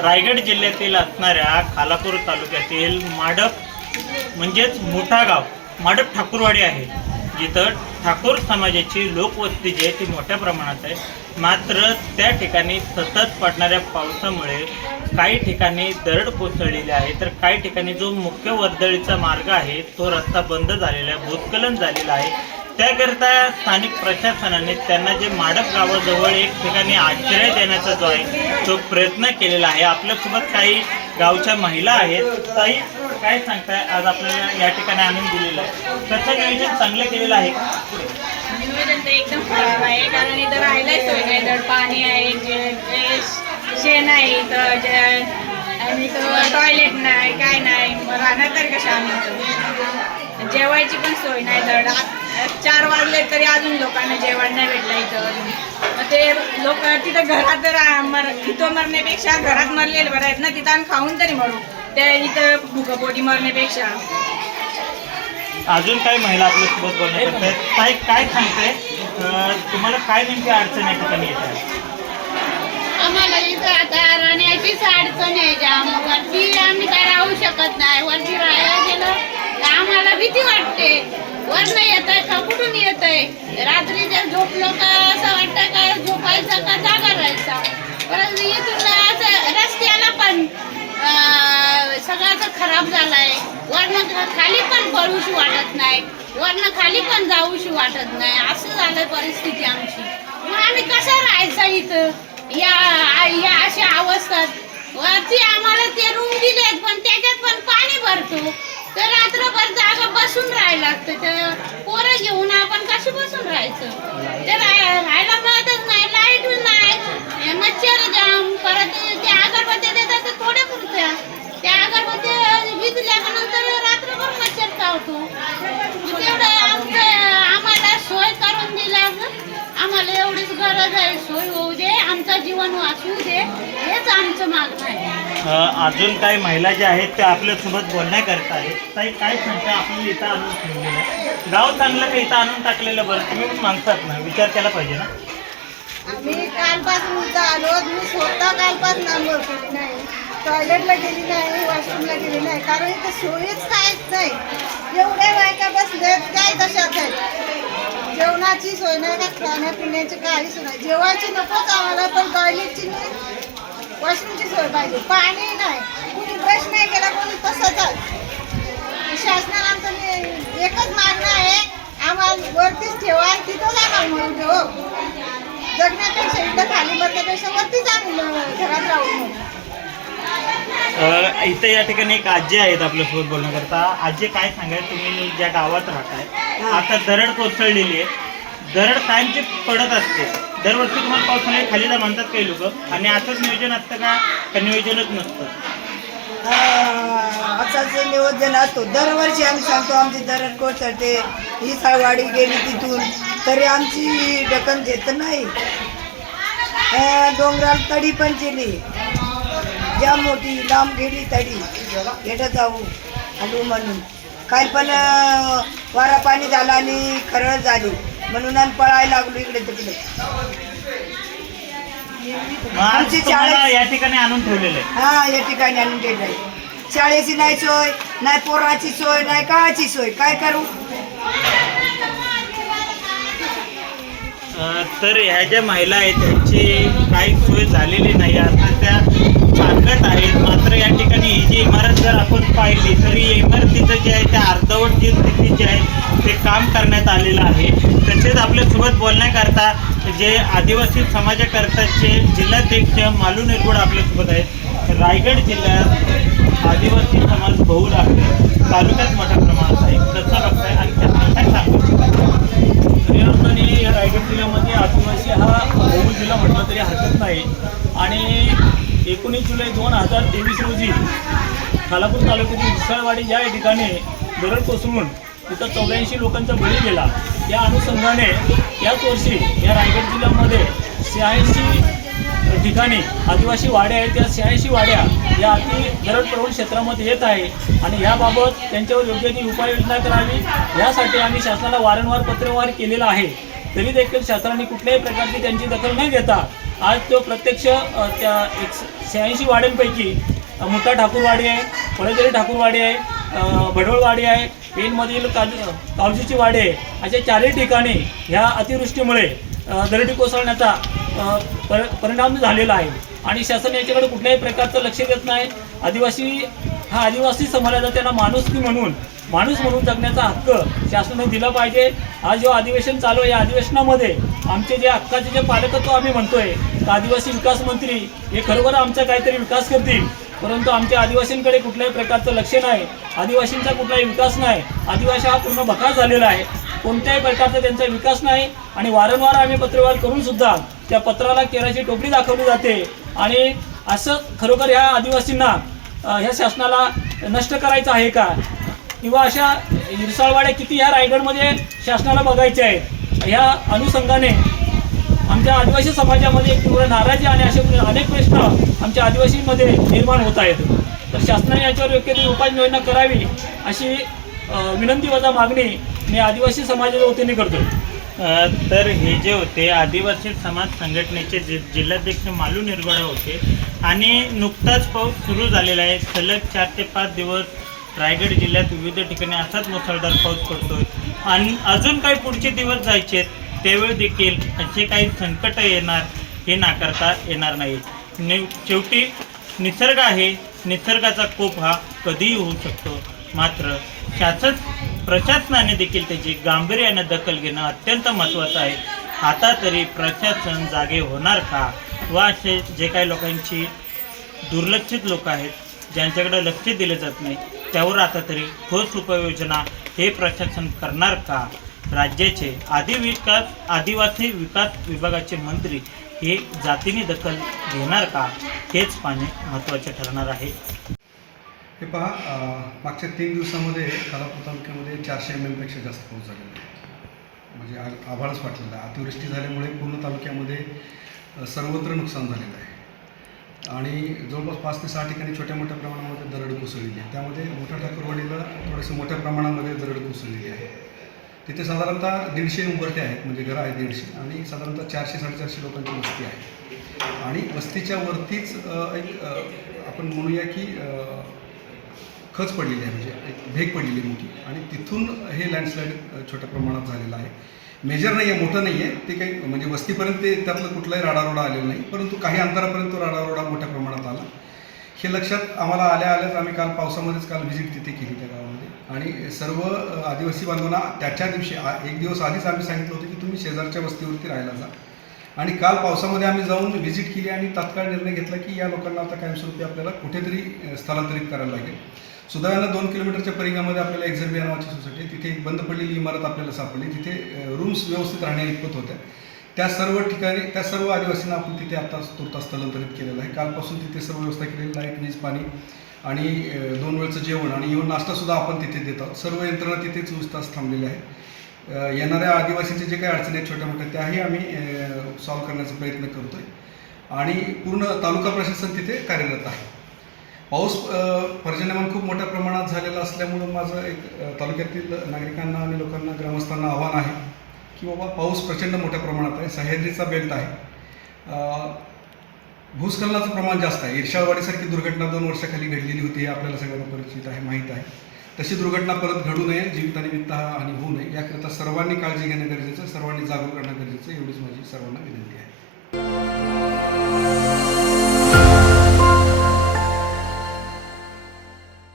रायगड जिल्ह्यातील असणाऱ्या खालापूर तालुक्यातील माडप म्हणजेच मोठा गाव माडप ठाकूरवाडी आहे, जिथं ठाकूर समाजाची लोकवस्ती जी आहे ती मोठ्या प्रमाणात आहे। मात्र त्या ठिकाणी सतत पडणाऱ्या पावसामुळे काही ठिकाणी दरड कोसळलेली आहे, तर काही ठिकाणी जो मुख्य वर्दळीचा मार्ग आहे तो रस्ता बंद झालेला आहे, भूस्खलन झालेला आहे। त्याकरिता स्थानिक प्रशासनाने त्यांना जे माडप गावाजवळ एक ठिकाणी आश्रय देण्याचा जो आहे तो प्रयत्न केलेला आहे। आपल्यासोबत काही गावच्या महिला आहेत। ताई, काय सांगताय, आज आपल्याला या ठिकाणी आणून दिलेलं आहे, कसं नियोजन चांगलं केलेलं आहे? नियोजन तर एकदम खराब आहे, कारण इथं राहायला सोय नाही, दड पाणी आहे, शेण आहे तर आणि टॉयलेट नाही, काय नाही, राहणार तर कशा आम्ही, जेवायची पण सोय नाही, दड 4 वाजले तरी अजून लोकांना जेवण नाही भेटलं इथं। मग ते लोक तिथं घरात इथं मरण्यापेक्षा घरात मरलेले बरं आहेत ना, तिथं आम्ही खाऊन तरी मरू, त्या इथं भुकपोटी मरण्यापेक्षा। अजून काही महिला आपल्यासोबत बोलण्यात आहेत। काय सांगताय, तुम्हाला काय नेमकी अडचण या ठिकाणी येते? आम्हाला इथं आता राहण्याचीच अडचण आहे जाम, वरती आम्ही काय राहू शकत नाही, वरती राहायला गेलं तर आम्हाला भीती वाटते, वरनं येत आहे का कुठून येत आहे, रात्री जर झोपलो का असं वाटतं का झोपायचा का जागा राहायचा, परंतु इथून असं रस्त्याला पण सगळं खराब झालाय, वरनं खाली पण पडूशी वाटत नाही, वरनं खाली पण जाऊशी वाटत नाही, असं झालंय परिस्थिती आमची। मग आम्ही कसं राहायचं इथं या अशा अवस्थेत? वरती आम्हाला ते रूम दिलेत पण त्याच्यात पण पाणी भरतो, तर रात्रभर जागा बसून राहायला लागतं, तर पोरं घेऊन आपण कशी बसून राहायचं, ते राहायला मिळतच नाही, लाईट नाही, मच्छर जाम, परत ते अगरबत्त्या देतात तर थोड्या पुरत्या, त्या अगरबत्त्या विजल्यानंतर रात्रभर मच्छर चावतो। तेवढं आम्हाला सोय करून दिला, आम्हाला एवढीच गरज आहे, सोय होऊ दे, आमचं जीवन वाचवू दे, हेच आमचं मागणं आहे। अजून काही महिला ज्या आहेत त्या आपल्यासोबत बोलण्याकरता आहेत। ताई, काय सांगता, आपल्याला इथं आणून ठेवलेलं आहे, गाव चांगलं का इथं आणून टाकलेलं बरं? तुम्ही पण माणसात ना, विचार केला पाहिजे ना। आम्ही कालपासून इथं आलो, मी स्वतः कालपासून आंघोळ केली नाही, टॉयलेटला गेली नाही, वॉशरूमला गेली नाही, कारण इथं सोयीच काहीच नाही, एवढ्या बायका बसलेत काय तशाच आहेत, जेवणाची सोय नाही का, खाण्यापिण्याची काहीच नाही, जेवायची नकोच आम्हाला, पण टॉयलेटची नाही, वॉशरूमची सोय पाहिजे, पाणी नाही, कुणी ब्रश नाही केला, कोणी तसंच आहे। शासनाला आमचं एकच मागणं आहे, आम्हाला वरतीच ठेवा आणि तिथंच आम्हाला म्हणून ठेव, जगण्यापेक्षा इथं खाली मरण्यापेक्षा वरतीच आम्ही घरात राहू। इथं या ठिकाणी एक आजी आहेत आपल्यासोबत बोलण्याकरता। आजी, काय सांगायचं, तुम्ही ज्या गावात राहताय, आता दरड कोसळलेली आहे, दरड कायमची पडत असते, दरवर्षी तुम्हाला पाऊस आले खाली जा म्हणतात काही लोक, आणि असंच नियोजन असतं का नियोजनच नसतं? असाच नियोजन असतो, दरवर्षी आम्ही सांगतो आमची दरड कोसळते, ही साळवाडी गेली तिथून, तरी आमची ढकल देत नाही, डोंगराला तडी पण केली, ज्या मोठी लांब गेली तडी येत जाऊ आलू म्हणून, काय पण वारा पाणी झाला आणि खरळ झाली म्हणून आम्ही पळायला लागलो इकडे तिकडे। आमची शाळा या ठिकाणी आणून ठेवलेलं आहे। हा, या ठिकाणी आणून ठेवलं आहे, शाळेची नाही सोय, नाही पोराची सोय, नाही काळाची सोय, काय करू? तर ह्या ज्या महिला आहेत त्यांची काही सोय झालेली नाही, आता त्या सांगत आहेत। मात्र या ठिकाणी ही जी इमारत जर आपण पाहिली तरी इमारतीचं जे आहे त्या अर्धवट जी स्थिती जी आहे ते काम करण्यात आलेलं आहे। तसेच आपल्यासोबत बोलण्याकरता जे आदिवासी समाजाकरताचे जिल्हाध्यक्ष मालू निरगुड आपल्यासोबत आहेत। रायगड जिल्ह्यात आदिवासी समाज बहुल आहे, तालुक्यात मोठ्या प्रमाणात आहे, कसं बघताय आणि काय सांगू शकता? या रायगड जिल्ह्यामध्ये आदिवासी हा बहुल जिल्हा म्हटलं तरी हरकत नाही, आणि 19 जुलै 2023 रोजी खालापूर तालुक्यातील विसाळवाडी या ठिकाणी दरड कोसळून तिथं 84 लोकांचा बळी गेला। या अनुषंगाने याच वर्षी या रायगड जिल्ह्यामध्ये 86 ठिकाणी आदिवासी वाड्या आहेत, त्या 86 वाड्या या अति दरड प्रवण क्षेत्रामध्ये येत आहे, आणि याबाबत त्यांच्यावर योग्य ती उपाययोजना करावी यासाठी आम्ही शासनाला वारंवार पत्रव्यवहार केलेला आहे, तरी देखील शासनाने कुठल्याही प्रकारची त्यांची दखल न घेता आज तो प्रत्यक्ष त्या 86 वाड्यांपैकी मोठा ठाकूरवाडी आहे, पळेझरी ठाकूरवाडी आहे, भडवळवाडी आहे, पेणमधील कावजीची वाडी आहे, अशा चारही ठिकाणी ह्या अतिवृष्टीमुळे दरडी कोसळण्याचा परिणाम झालेला आहे आणि शासन याच्याकडे कुठल्याही प्रकारचं लक्ष देत नाही. आदिवासी समाजाचा त्यांना माणूस म्हणून जगण्याचा हक्क शासनाने दिला पाहिजे. आज जो अधिवेशन चालू आहे या अधिवेशनामध्ये आमचे जे हक्काचे जे पालकत्व आम्ही म्हणतोय तर आदिवासी विकास मंत्री हे खरोखर आमचा काहीतरी विकास करतील, परंतु आमच्या आदिवासींकडे कुठल्याही प्रकारचं लक्ष नाही, आदिवासींचा कुठलाही विकास नाही. आदिवासी हा पूर्ण बकास झालेला आहे, कोणत्याही प्रकारचा त्यांचा विकास नाही आणि वारंवार आम्ही पत्रव्यवहार करून सुद्धा त्या पत्राला केराची टोपली दाखवली जाते आणि असं खरोखर ह्या आदिवासींना ह्या शासनाला नष्ट करायचं आहे का, किंवा अशा इरसाळवाड्या किती ह्या रायगडमध्ये शासनाला बघायच्या आहेत. ह्या अनुषंगाने आमच्या आदिवासी समाजामध्ये एक तीव्र नाराजी आणि असे अनेक प्रश्न आमच्या आदिवासींमध्ये निर्माण होत आहेत. तर शासनाने याच्यावर योग्य ती उपाययोजना करावी अशी विनंती वजा मागणी मी आदिवासी समाजाच्या वतीने करतो. तर हे जे होते आदिवासी समाज संघटनेचे जिल्हाध्यक्ष मालू निरगुडे होते आणि नुकताच पाऊस सुरू झालेला आहे. सलग 4 ते 5 दिवस रायगड जिल्ह्यात विविध ठिकाणी असाच मुसळधार पाऊस पडतोय आणि अजून काही पुढचे दिवस जायचे आहेत, त्यावेळी देखील असे काही संकट येणार हे नाकारता येणार नाही. शेवटी निसर्ग आहे, निसर्गाचा कोप हा कधीही होऊ शकतो. मात्र प्रशासनाने देखील त्याची गांभीर्याने दखल घेणं अत्यंत महत्त्वाचं आहे. आता तरी प्रशासन जागे होणार का, व असे जे काही लोकांची दुर्लक्षित लोक आहेत ज्यांच्याकडे लक्ष दिले जात नाही त्यावर आता तरी ठोस उपाययोजना हे प्रशासन करणार का. राज्याचे आदिवासी विकास विभागाचे मंत्री हे जातीने दखल घेणार का, हेच पाहणे महत्त्वाचे ठरणार आहे. हे पहा, मागच्या 3 दिवसामध्ये खालापूर तालुक्यामध्ये 400 mm पेक्षा जास्त पाऊस झालेला आहे. म्हणजे आभाळच वाटलेलं आहे. अतिवृष्टी झाल्यामुळे पूर्ण तालुक्यामध्ये सर्वत्र नुकसान झालेलं आहे आणि जवळपास 5 ते 6 ठिकाणी छोट्या मोठ्या प्रमाणामध्ये दरड कोसळलेली आहे. त्यामध्ये मोठ्या ठाकूरवाडीला थोडंसं मोठ्या प्रमाणामध्ये दरड कोसळलेली आहे. तिथे साधारणतः 150 उंबरठे आहेत, म्हणजे घरं आहेत 150 आणि साधारणतः 400-450 लोकांची वस्ती आहे आणि वस्तीच्या वरतीच एक आपण म्हणूया की खच पडलेली आहे, म्हणजे एक भेग पडलेली आहे मोठी आणि तिथून हे लँडस्लाईड छोट्या प्रमाणात झालेलं आहे. मेजर नाही आहे, मोठं नाही आहे ते, काही म्हणजे वस्तीपर्यंत त्यातलं कुठलाही राडारोडा आलेला नाही, परंतु काही अंतरापर्यंत तो राडारोडा मोठ्या प्रमाणात आला. हे लक्षात आम्हाला आल्याच आम्ही काल पावसामध्येच व्हिजिट तिथे केली त्या गावामध्ये आणि सर्व आदिवासी बांधवांना त्याच्या दिवशी 1 दिवस आधीच आम्ही सांगितलं होतं की तुम्ही शेजारच्या वस्तीवरती राहायला जा आणि काल पावसामध्ये आम्ही जाऊन व्हिजिट केली आणि तात्काळ निर्णय घेतला की या लोकांना आता कायमस्वरूपी आपल्याला कुठेतरी स्थलांतरित करायला लागेल. सुदैवानं 2 किलोमीटरच्या परिघामध्ये आपल्याला एक्झर्बिया नावाची सोसायटी, तिथे एक बंद पडलेली इमारत आपल्याला सापडली, जिथे रूम्स व्यवस्थित राहण्याइतपत होत्या. त्या सर्व आदिवासींना आपण तिथे आता तुर्तास स्थलांतरित केलेलं आहे. कालपासून तिथे सर्व व्यवस्था केलेली, लाईट, वीज, पाणी आणि 2 वेळचं जेवण आणि इव्हन नाश्तासुद्धा आपण तिथे देत आहोत. सर्व यंत्रणा तिथे 24 तास थांबलेल्या आहे. येणाऱ्या आदिवासींचे जे काही अडचणी आहेत छोट्या मोठ्या त्याही आम्ही सॉल्व्ह करण्याचा प्रयत्न करतो आहे आणि पूर्ण तालुका प्रशासन तिथे कार्यरत आहे. पाऊस पर्जन्यमान खूप मोठ्या प्रमाणात झालेला असल्यामुळं माझं एक तालुक्यातील नागरिकांना आणि लोकांना, ग्रामस्थांना आव्हान आहे की बाबा पाऊस प्रचंड मोठ्या प्रमाणात आहे. सह्याद्रीचा बेल्ट आहे, भूस्खलनाचं प्रमाण जास्त आहे. इरशाळवाडीसारखी दुर्घटना 2 वर्षाखाली घडलेली होती, हे आपल्याला सगळ्यांना परिचित आहे, माहीत आहे. तशी दुर्घटना परत घडू नये, जीवितनिमित्त हानी होऊ नये याकरिता सर्वांनी काळजी घेणं गरजेचं, सर्वांनी जागरूक राहणं गरजेचं, एवढीच माझी सर्वांना विनंती आहे.